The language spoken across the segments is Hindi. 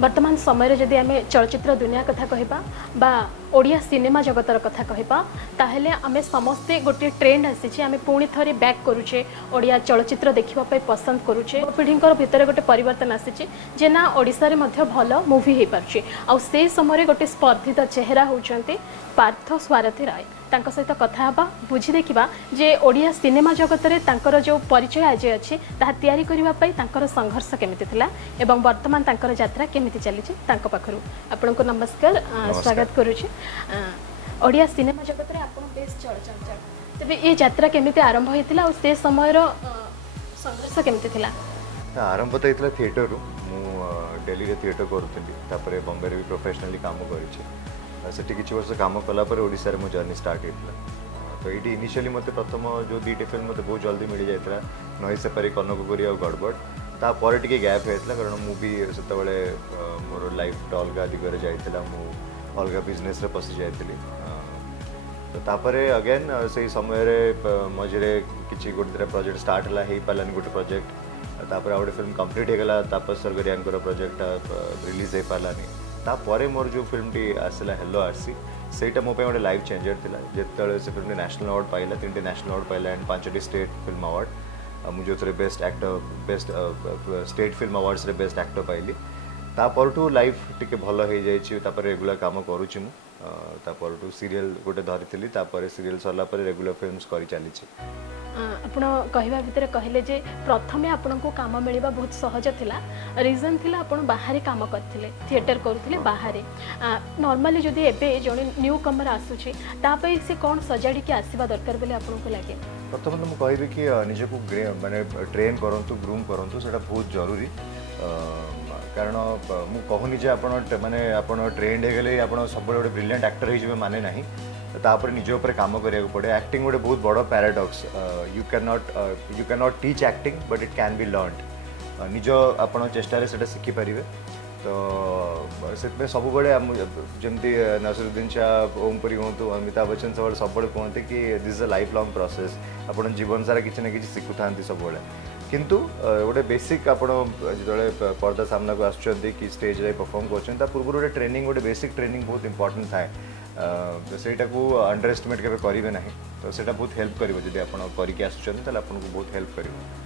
वर्तमान समय जदि आम चलचित्र दुनिया कथा कहबा बा ओडिया सिनेमा जगतर कथा कहबा ताहेले आमे समस्ते गोटे ट्रेंड आसी आमे पुणी थरे बैक करूचे ओडिया चलचित्र देखिबा पई पसंद करूचे पीढ़ींकर भितर गोटे परिवर्तन आसी जे ना ओडिसा रे मध्य भल मूवी हे पारछे आ से समय गोटे स्पर्धित चेहरा होचंते पार्थ स्वारथी राय तांको सहित कथा हबा बुझी देखिबा जे ओडिया सिनेमा जगत रे तांकर जो परिचय आज अछि ताहा तयारी करिबा पई तांकर संघर्ष केमिति थिला एवं वर्तमान तांकर यात्रा केमिति चली छि तांको पाखरु आपनको नमस्कार स्वागत करूछि ओडिया सिनेमा जगत रे आपण बेस चलचंचल तबे ए यात्रा केमिति आरंभ होइतिला और से समय रो संघर्ष केमिति थिला आरंभ तो होइतिला थिएटर रु मु दिल्ली रे थिएटर करूथली तापरे बॉम्बे रे भी प्रोफेशनली काम करिछि सेठी किछि वर्ष काम कला पर ओडिसा रे मो जर्नी स्टार्ट होइतिला तो एटी इनिशियली मते प्रथम जो दीटे फिल्म मते बहुत जल्दी मिल जाइतिला नई से परी कनक करी और गड़बड़ ता पर टिके गैप होइतिला कारण मु भी सेते बेले मोर लाइफ टा अलगा दिगरे जाइतिला मु अलगा बिजनेस रे पसि जाइतिली तो तापरे अगेन से समय रे मझरे किछि गोटे प्रोजेक्ट स्टार्ट हला हेई पालानी गोटे प्रोजेक्ट तापरे आउट फिल्म कंप्लीट हे गेला तापर सरगरियांकर प्रोजेक्ट रिलीज हे पालानी तापरे मोर जो फिल्म टी आसला हेलो आरसी सेटा मो पे गोटे लाइफ चेंजर थिला जेतले से फिल्म नेशनल अवार्ड पाइला 3टी नेशनल अवार्ड पाइला एंड 5टी स्टेट फिल्म अवार्ड मुझे थोड़े best actor best state film awards रे बेस्ट एक्टर पाइली तापरठू लाइफ टिके भल हो जाइछि तापर रेगुलर काम करूछि मु तापरठू सीरियल गोटे धरिथिली तापर सीरियल सरला पर रेगुलर फिल्म्स करी चलीछि आपण कहवा भितर कहले जे प्रथमे आपण को काम मिलवा बहुत सहज थिला रीजन थिला आपण बाहर काम करथिले थिएटर करूथिले बाहर नॉर्मली जदि एबे जने न्यू कमर आसुछि ता पई से कोन सजाडी के आसीबा दरकार बेले आपण को लागे प्रथम तो मु कहबी कि निजे को माने ट्रेन करंतु ग्रूम करंतु सेटा बहुत जरूरी कारण मु कहूनी जे आपण माने आपण ट्रेंड हे गेले आपण सब गोटे ब्रिलियंट एक्टर हे जिवे माने नाही तापर निज ऊपर काम करिया पड़े एक्टिंग गोटे बहुत बड़ paradox you can not teach acting but it can be learned निज आपण चेष्टा से शिखि पारे तो से सब जमती नसरुद्दीन शाह ओमपुरी कहतु अमिताभ बच्चन सब कहते कि this is a life long process आप जीवन सारा किसी ना कि शिखु था सब किंतु गोटे बेसिक आप जो पर्दा सामना को आसुँच कि स्टेज रे परफॉर्म कर पूर्व गोटे ट्रेनिंग गोटे बेसिक ट्रेनिंग बहुत इंपोर्टेंट थाए सेटा को अंडर एस्टिमेट केबे करिवे नाही तो सेटा बहुत हेल्प करिवो जदि आपण करिके आसुछन त आपन को बहुत हेल्प करिवो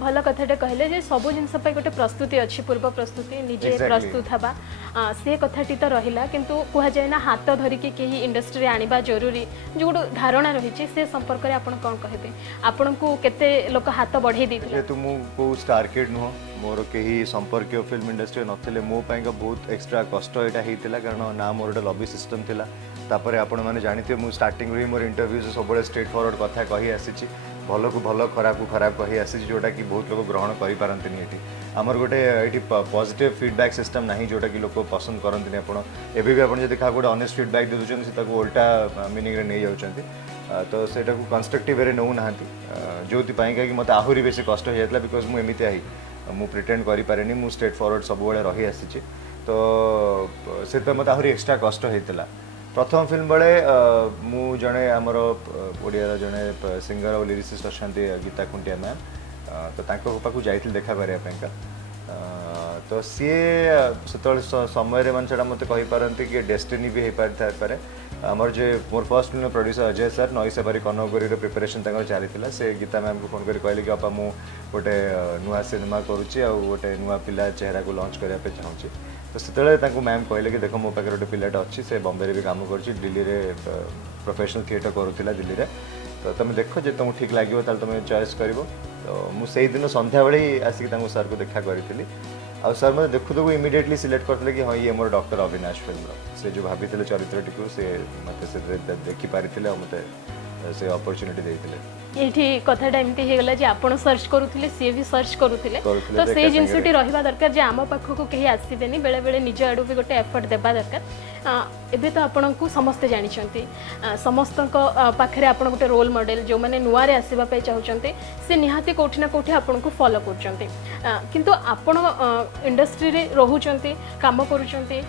भल कथाटे कहले जे सब जिनस पे गोटे प्रस्तुति अच्छी पूर्व प्रस्तुति निजे प्रस्तुत हवा से कथाटी तो रहिला किंतु कुहा जाय ना हाथ धरिके केही इंडस्ट्री रे आनिबा जरूरी जो गोटे धारणा रहिछि से संपर्क रे आपण कोन कहबे आपण को केते लोक हाथ बढ़ाई दैथिले तुम को स्टार किड नो मोर केही संपर्क फिल्म इंडस्ट्री नथिले मो पई का बहुत एक्स्ट्रा कष्ट एटा हेतिला कारण ना मोर गोटे लॉबी सिस्टम थिला तापर आपण माने जानिते मु स्टार्टिंग रे मोर इंटरव्यूज सब स्ट्रेट फॉरवर्ड कथा कहि आसीछि भल को भल खराब को खराब कहि आसीछि जोटा कि बहुत लोग ग्रहण करि पारंतिनी एठी हमर गोटे एठी पॉजिटिव फीडबैक सिस्टम नाही जोटा कि लोग पसंद करंतिनी आपण एबे भी आपण जदि खा गोटे ऑनेस्ट फीडबैक दे दुछन से ताको उल्टा मीनिंग रे नै जाउछंती तो सेटा को कंस्ट्रक्टिव रे नौ नाहंती जोति पई कि मते आहुरी बेसी कष्ट हो जातला बिकॉज़ मु एमिति आही मु प्रिटेंड करि पारेनी मु स्ट्रेट फॉरवर्ड सब बेले रही आसीछि तो से पे मते आहुरी एक्स्ट्रा कष्ट हेतिला प्रथम फिल्म बेले मु जने हमर ओडिया जने सिंगर और लिरिसिस्ट अछंती गीता खुंटिया मैम तो तांको पाखु जाइथिल देखा करिया पेंका तो सी से समय मान से मत कही पारती कि डेस्टिनी भी हो पारे आमर जो मोर first film producer Ajay sir नई सेपारी कनकगरी प्रिपरेशन चली से गीता मैम को फोन कर कहले कि अपा मु गोटे नुआ सिनेमा करुच्ची आ गोटे नुआ पिला चेहरा को लॉन्च करने चाहूँगी तो से मैम कहले कि देख मो पाखे गोटे पिलाटा अच्छी से बॉम्बे भी काम कर दिल्ली में प्रोफेशनल थिएटर करूला दिल्ली में तो तुम देख जो तुमको ठीक लगे तुम चॉइस कर तो मुझे दिन संध्या बेले आसिक सर को देखा करी आ सर मतलब देखु देखु इमिडिएटली सिलेक्ट करते कि हाँ ये मोर डॉक्टर अविनाश फिल्म से जो भाभी चरित्र टी से मत देखिपारी मत से अपॉर्चुनिटी देते ये कथाटा एमती होगला जे आपण सर्च करूथिले सी भी सर्च करूथिले तो से जिनसटी रहिबा दरकार जे आम पाखक को केही आसीबेनी बेले बेले निज आडू भी गोटे एफर्ट देबा दरकार एबे तो आपण को समस्त जानिछंती समस्त पाखरे आपण गोटे रोल मॉडल जो माने नुआ रे आसीबा पे चाहुचंती से निहाती कोठी ना कोठी आपण को फॉलो करचंती किंतु आपण इंडस्ट्री रे रहुचंती काम करूचंती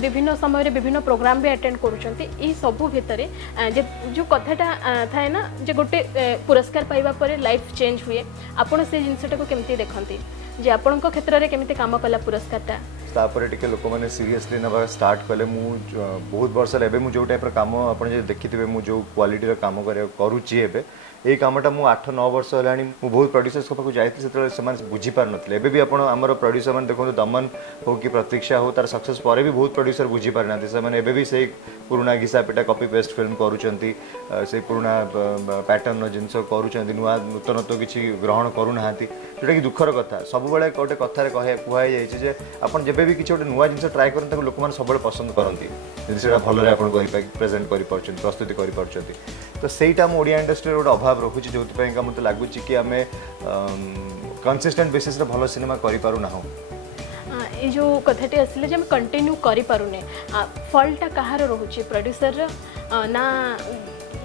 विभिन्न समय रे विभिन्न प्रोग्राम भी अटेंड करूचंती ई सब भितरे जे जो कथाटा थाए ना जे गोटे पुरस्कार पाइबा पर लाइफ चेंज हुए आपण से जिनसटा को केमती देखंती जे आपणको क्षेत्र रे केमती काम कला पुरस्कारटा तापर टिके लोक मैंने सीरियसली ना स्टार्ट कले बहुत वर्ष एबे मु जो टाइप काम आप देखिथे मु जो क्वालिटी काम करुच्ची एबे ये कामटा मु 8-9 वर्ष है बहुत प्रोड्यूसर्स पाक जाती से बुझीपार ना एबे भी आमर प्रोड्यूसर मैंने देखो दमन हो कि प्रतीक्षा हो तार सक्सेस पर भी बहुत प्रोड्यूसर बुझीपार ना से भी से पुराना घिसा पिटा कॉपी पेस्ट फिल्म करुँच से पुराना पैटर्न जिनस करुँच नुआ नूतनत्व किसी ग्रहण करूना जोटा कि दुखर कथा सब गोटे कथार कहुई जे आपन जब भी किसी गोटे नुआ जिन ट्राए करें लोक मैंने सब पसंद करती से भल प्रेजेंट कर प्रस्तुति कर तो सहीटा आम ओडिया इंडस्ट्री गोटे अभाव रखुच्छी जो मत लगुच कि आम कंसिस्टेंट बेसिस भल सिनेमा करूना ये जो कथाटी आसिले जे हम कंटिन्यू करि पारुने फॉल्टटा कहार रहुची प्रोड्यूसर ना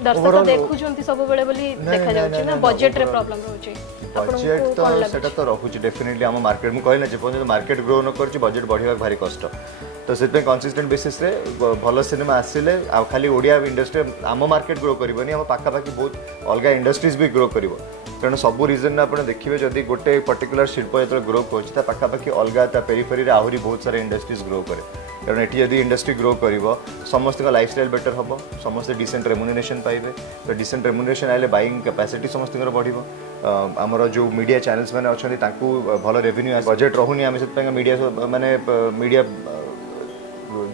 दर्शक देखुचंती सब बेले बोली देखा जाउची ना बजेट रे प्रॉब्लम रहउची बजेट तो सेटा तो रखुची डेफिनेटली हम मार्केट मु कहले जे पन मार्केट ग्रो न करची बजेट बढ़िया भारी कष्ट तो से कंसिस्टेंट बेसिस रे भल सिनेमा आसिले आ खाली ओडिया इंडस्ट्री आम मार्केट ग्रो करबनी हम पाखा पाखी बहुत अलग इंडस्ट्रीज भी ग्रो करिवो कारण सब रिजन आप देखिए जदि गोटे पर्टिकुलर शिल्प जो ग्रो कर पाखापाखि अलग पेरीफेरी आहरी बहुत सारा इंडस्ट्रीज ग्रो करे कारण ये जदि इंडस्ट्री ग्रो कर समस्त लाइफस्टाइल बेटर हम समस्त डिसेंट रेमुनेशन पाइबे तो डिसेंट रेमुनेशन आइले बाइंग कैपेसिटी समस्त बढ़ आमर जो मीडिया चैनल्स मैंने अच्छा भल रेवेन्यू बजेट रोनी आम से मीडिया माने मीडिया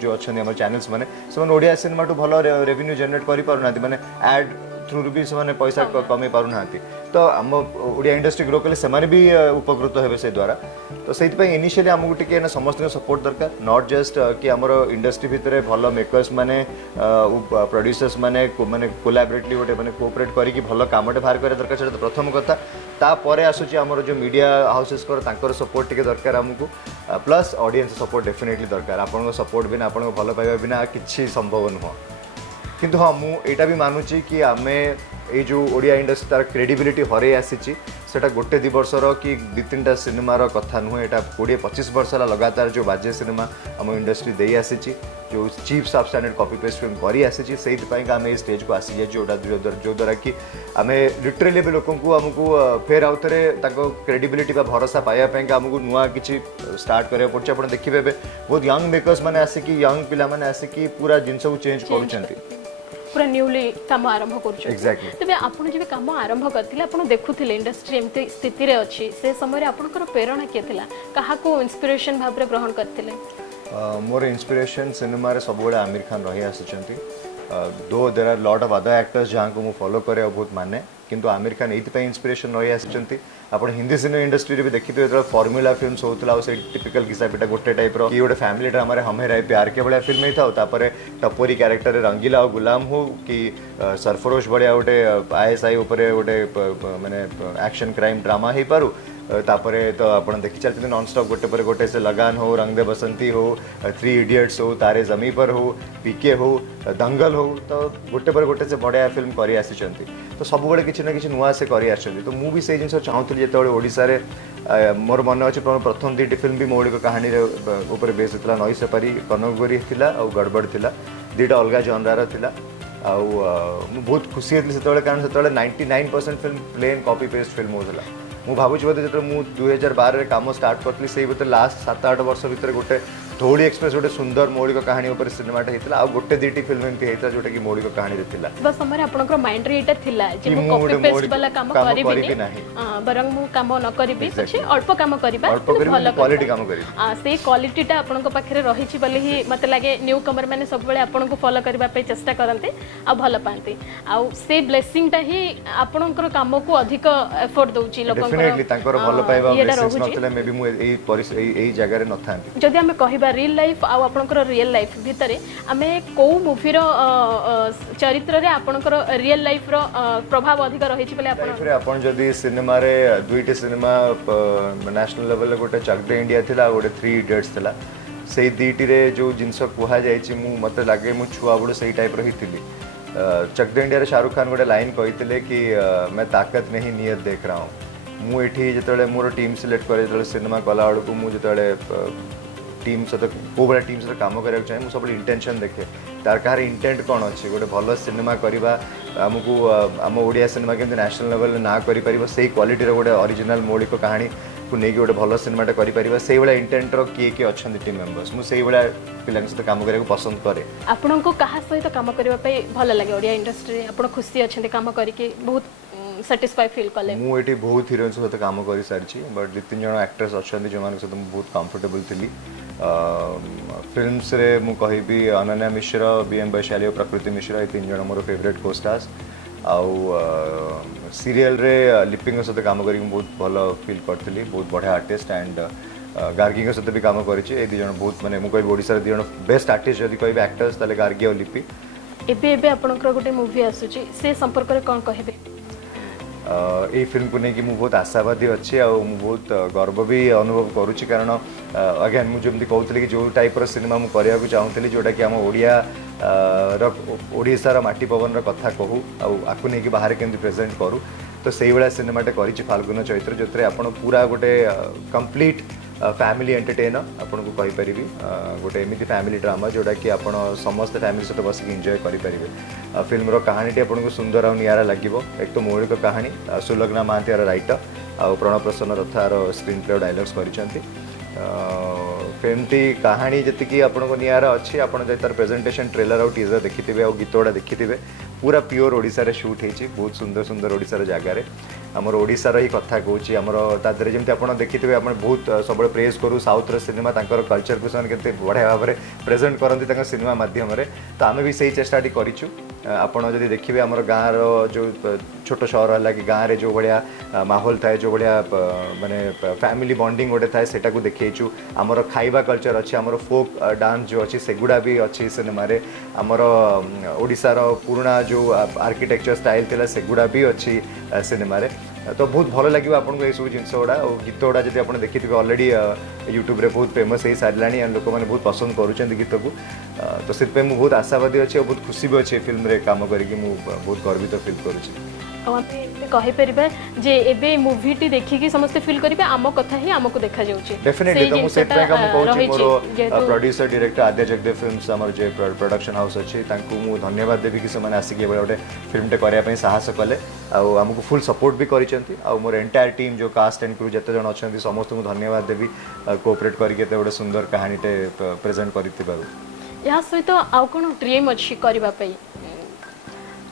जो अच्छा चैनल्स मैंने ओडिया सिनेमा टू भल रेवेन्यू जनरेट कर माने एड थ्रू भी से पैसा कमे पारना तो आम ओडिया इंडस्ट्री ग्रो कले से भी उपकृत हे से द्वारा तो से इनिशियली आमको टे समस्त सपोर्ट दरकार नॉट जस्ट कि आमर इंडस्ट्री भितर भल मेकर्स माने प्रोड्यूसर्स माने माने कोलाबरेटली गोटे माने कोऑपरेट करके भल कामटे बाहर करा दरकार से प्रथम कथा तापर आसूची आमर जो मीडिया हाउसेस तांकर सपोर्ट टे दरकार आमको प्लस ऑडियंस सपोर्ट डेफिनेटली दरकार आपन सपोर्ट बिना आपन भल पाइबा बिना किछि संभव नुह किंतु हाँ मुझा भी मानुची कि आम ये जो ओडिया इंडस्ट्री तार क्रेडिबिलिटी हरई आसी सेटा गोटे 2 वर्षर कि 2-3टा सिनेमार कथा नुहे यहाँ 20-25 वर्ष लगातार जो बाजे सिनेमा आम इंडस्ट्री दे आसी जो चीप सब स्टैंडर्ड कॉपी पेस्ट फिल्म करी आसी से आम ये स्टेज को आसी जाए जो द्वारा कि आम लिटरेली भी लोक आमको फेर आउ थे क्रेडिबिलिटी भरोसा पाइबापी आमको नुआ कि स्टार्ट करा पड़े आप देखिए बहुत यंग मेकर्स मैंने आसिकी यंग पिला मैंने आसिकी पूरा जिनस को चेंज कर पूरा न्यूली काम आरंभ कर एग्जैक्टली तेज आपड़ जब कम आरंभ करते आप देखुले इंडस्ट्री एमती स्थिति रे अच्छी से समय आपंकर प्रेरणा किए थिला कहा को इंस्पिरेशन भाव में ग्रहण करते मोर इंस्पिरेशन सिनेमा सब बड़े आमिर खान रही आसी दो there are lot of other actors जहाँ को मुझे फॉलो करे बहुत माने किंतु आमिर खान ये इंस्पिरेशन रही आसी आप हिंदी सिनेमा इंडस्ट्री भी देखिए जो फॉर्मुला फिल्म्स होता से टिपिकल घिसा पिटा गोटे टाइप रो गोटे फैमिली ड्रामा हमें राय प्यार के भाया फिल्म ही था टपोरी कैरेक्टर रंगीला और गुलाम हो कि सरफरोश भाया गोटे ISI गोटे माने एक्शन क्राइम ड्रामा हो पारू तापर तो आप देखी चलते नॉन स्टॉप गोटे पर गोटे से लगान हो रंग दे बसंती हो 3 इडियट्स हो तारे जमी पर हो पीके हो दंगल हो तो गोटे पर गोटे से बढ़िया फिल्म कर आसी तो सब बड़े किसी ना कि नुआ से कर तो मुझे से जिन चाहूली जो ओडिशा रे मोर मन अच्छे प्रथम 2टी फिल्म भी मौलिक कहानी ऊपर बेस होता नई सेपारी कनकगोरी थी और गड़बड़ थी 2टा अलग जनरार थी बहुत खुशी थी से कारण से 99% film plain copy paste film होता मु भावुची बोधे जो मुझे 2012 कम स्टार्ट करी से भर लास्ट 7-8 वर्ष भितर गोटे धौली एक्सप्रेस गोटे सुंदर मौलिक कहानी उपर सिनेमाटा होता आ गोटे 2टी फिल्म एमती होता जोटा कि मौलिक कहानी थिला बस समय आपनकर माइंड रे एटा थिला जे मु कॉपी पेस्ट वाला काम करिबि नाही बरंग मु काम न करिबि पछे अल्प काम करिबा भल क्वालिटी काम करिबि से क्वालिटीटा आपनक पाखरे रहिछि बले ही मते लागे न्यू कमर माने सब बेले आपनको फॉलो करबा पे चेष्टा करंते आ भल पांते आ से ब्लेसिंगटा ही आपनकर काम को अधिक एफर्ट दउछि लोकन डेफिनेटली तांकर भल पाइबा बेसिस नथले मे बी मु एई जगह रे नथांती जदि हम कहिबा रियल लाइफ आ आपनकर रियल लाइफ भितरे आमे को मूवी रो चरित्र रे आपनकर रियल लाइफ रो प्रभाव अधिक रही छि बले आपन जदि सिनेमा रे 2टी सिनेमा नेशनल लेवल रे गोटे चक दे इंडिया थिला गोटे 3 इडियट्स थिला से 2टी रे जो जिनस कुहा जाय छि मु मते लागे मु छुआ बड़ सही टाइप रही थिली चक दे इंडिया रे शाहरुख खान गोटे लाइन कहितले कि मैं ताकत नहीं नियत देख रहा हूं मु एठी जतले मोर टीम सिलेक्ट करे जतले सिनेमा कला वाला को मु जतले टीम सहित को भाया टीम सहित कम कराया चाहिए मुझे सब इंटेंशन देखे तार कहार इंटेंट कौन अच्छी गोटे भल सिनेमा करवा आमको आम ओडिया सिनेमा केमती नेशनल लेवल ना कर से क्वालिटी गोटे ओरिजिनल मौलिक कहानी को नहीं गोटे भल सिनेमाटा करें से भाया इंटेंटर किए किए अच्छा टीम मेंबर्स मुझे भाया पिला सहित काम करने को पसंद करे। आपन को कहा सहित काम करने भल लगे ओडिया इंडस्ट्री आप खुशी अच्छे काम करके बहुत सैटिस्फाई फील कले? मुझे बहुत हिरोइन सहित काम कर सारी बट 2-3 जन एक्टर्स अच्छा जो सहित बहुत कंफर्टेबल थी। फिल्म्स रे मु कहिबी अनन्या मिश्र, बीएम वैशाली और प्रकृति मिश्र ये 3 जन मोर फेवरेट कोस्टार्स। आउ सीरियल रे लिपिंग सहित काम करके बहुत भल फील करी, बहुत बढ़िया आर्टिस्ट एंड गार्गी सहित भी काम कर 2 जन बहुत माने मुझे ओडिशा 2 जन बेस्ट आर्टिस्ट जब कहे एक्टर्स ताले गार्गी और लिपि। एबे आपनकर गोटे मूवी आसुची से संपर्क रे कोन कहबे? ये फिल्म को लेकिन मुझे बहुत आशावादी अच्छी बहुत गर्व भी अनुभव करुच्ची कारण अगेन मुझे कहती कि जो टाइप सिनेमा मुझे करने चाहूँगी जोटा कि आम ओडिया ओडिशार माटी पवन कथा कहूँ आपको नहीं बाहर केमती प्रेजेंट करूँ तो से भाया सिनेमाटे कर फाल्गुन चैत्र जो आप पूरा गोटे कंप्लीट फैमिली एंटरटेनर आपन को कहीपरि गोटे एमती फैमिली ड्रामा जोटा कि आप समस्त फैमिली सहित बस एंजॉय करेंगे। फिल्म काहानी आपको सुंदर और निरा लगे। एक तो मौलिक कहानी सुलग्ना महांती राइटर आ प्रणव प्रसन्न रथार स्क्रीन प्ले डायलॉग्स कर फिल्म टी कहानी जी आपको निरा अच्छी आप तार प्रेजेंटेशन ट्रेलर और टीजर देखी और गीत गुड़ा देखी पूरा प्योर ओडिशा रे शूट होती बहुत सुंदर सुंदर ओडिशार जगार आमर ओडिशार ही कथा कहूँ आमर तादरे जमी आप देखिए आप बहुत सब प्रेज करूँ साउथ सिनेमा कल्चर को के बढ़िया भाव में प्रेजेंट करती सिनेमा मध्यम तो आम भी से चेष्टा करूँ। आपड़ जब देखिए आम गाँव जो छोट सहर है कि गाँव में जो भाया माहौल थाए जो भाया माने फैमिली बॉन्डिंग गोटे थाए सेटा को देखु आमर खाइबा कल्चर अच्छी आमर फोक डांस जो अच्छी सेगुड़ा भी अच्छी सिनेमा आमर ओडिशार पुराना जो आर्किटेक्चर स्टाइल थिला सेगुड़ा भी अच्छी सिनेमा तो बहुत भल लगे आपको ये सब जिनस गुड़ा और गीत गुड़ा जब आप देखी अलरेडी यूट्यूब रे बहुत फेमस हो सारा लोक मैंने बहुत पसंद करुँच गीत को तो से बहुत आशावादी अच्छे और बहुत खुशी भी अच्छे फिल्म रे काम करके बहुत गर्वित फील करें जे एबे मूवी टी देखिकी समस्त फील करेंगे आम कथा ही आमको देखा जाउची डेफिनेटली तो मुझे मोर प्रोड्यूसर डायरेक्टर आद्या जगदेव फिल्म्स आमर जे प्रोडक्शन हाउस अच्छी मु धन्यवाद देवी कि से आसिक गोटे फिल्मटे करने साहस कले आमको फुल सपोर्ट भी करिसेंती आ मोर एंटायर टीम जो कास्ट एंड क्रू जते जन अच्छा समस्त को धन्यवाद देवी कोऑपरेट करके गोटे सुंदर कहानीटे प्रेजेंट कर या सहित आउ कोन ड्रीम अच्छी करबा पई?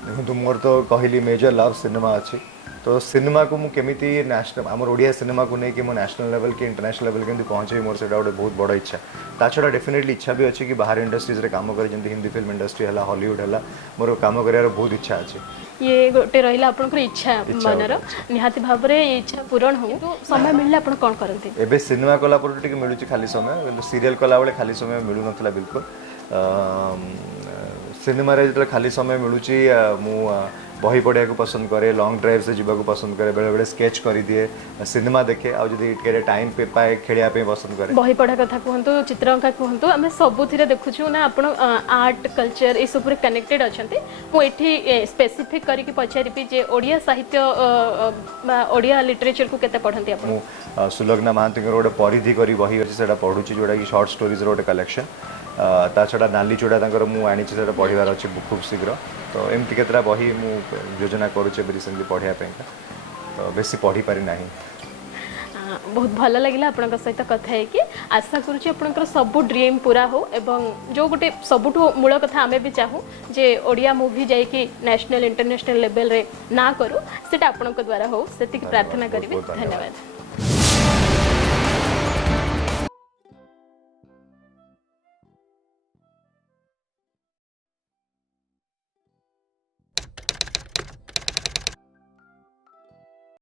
देखो मोर तो कहली मेजर लव सिनेमा अच्छी तो सिनेमा को मुझे नेशनल आम ओडिया सिनेमा को लेकिन मो नेशनल लेवल कि इंटरनेशनल लेवल के पहुँचे मोर से गोटे बहुत बड़ इच्छा ता छड़ा डेफिनेटली इच्छा भी अच्छी कि बाहर इंडस्ट्रीज काम कर हिंदी फिल्म इंडस्ट्री है हॉलीवुड है मोर काम कर बहुत इच्छा अच्छी ये गोटे रहा आपंकर इच्छा मनर निहाती भाव में इच्छा पूरण हो तो समय मिलले आप कौन करते? एबे सिनेमा कला मिलूँ खाली समय सीरियल कला बेले खाली समय मिलू ना बिल्कुल सिनेमा रे जो खाली समय मिलूँ मु बही पढ़िया को पसंद करे लॉन्ग ड्राइव से जावाक पसंद करे बेले बेले स्केच कर दिए सिनेमा देखे आदि टाइम पे पाए खेलिया पसंद करे बही पढ़ा कथा कहतु चित्र अंका कहतु आम सबुथिरे देखुछु ना आप आर्ट कल्चर ये सब कनेक्टेड अच्छा मुझे स्पेसिफिक करके पचारि जे ओडिया साहित्य ओडिया लिटरेचर को केते पढ़ंती आप? सुलग्ना महांती गोटे परिधि करी बही अच्छी से पढ़ुची जोटा कि शॉर्ट स्टोरीज गोटे कलेक्शन ता छड़ा नाली चूड़ा मुझे पढ़ार अच्छे खूब शीघ्र तो एमती केतरा बही मु योजना करुचे रिसेंटली पढ़ाई तो बेसी पढ़ी पारि नाही। बहुत भल लगे आपन सहित कथा है कि आशा करुँच आपंकर सब ड्रीम पूरा हो एवं जो गोटे सबुठ मूल कथा आमे भी चाहूँ जे ओडिया मूवी जाइए नेशनल इंटरनेशनल लेवल रे ना करूँ से आपन द्वारा हो से प्रार्थना करी। धन्यवाद।